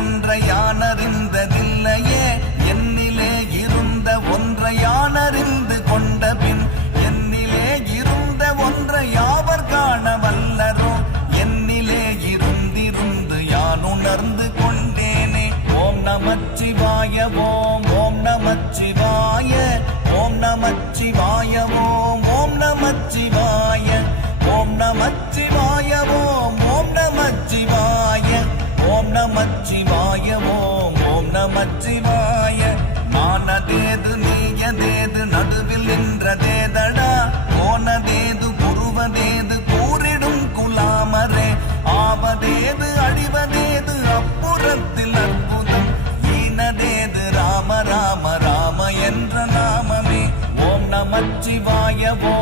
ஒன்றை யானறிந்ததில்லையே என்னிலே இருந்த ஒன்றை யானறிந்து கொண்ட பின் என்னிலே இருந்த ஒன்றை யாவர் காண வல்லரோ என்னிலே இருந்திருந்து யான் உணர்ந்து கொண்டேனே. ஓம் நமச்சிவாய ஓம் ஓம் நமச்சிவாய ஓம் நமச்சிவாய ஓம் ஓம் நமச்சிவாய ஓம் நமச்சிவாய ஓம் ஓம் நமச்சிவாய ஓம் நமச்சிவாய ஓம் ஓம் நமச்சிவாய. மானதேது நீயதேது நடுவில் நின்றதேதடா போனதேது புருவதேது கூறிடும் குலாமரே ஆவதேது அழிவதேது அப்புறத்தில் அற்புதம் ஈனதேது ராம ராம ராம என்ற நாமமே. ஓம் நமச்சிவாய ஓம்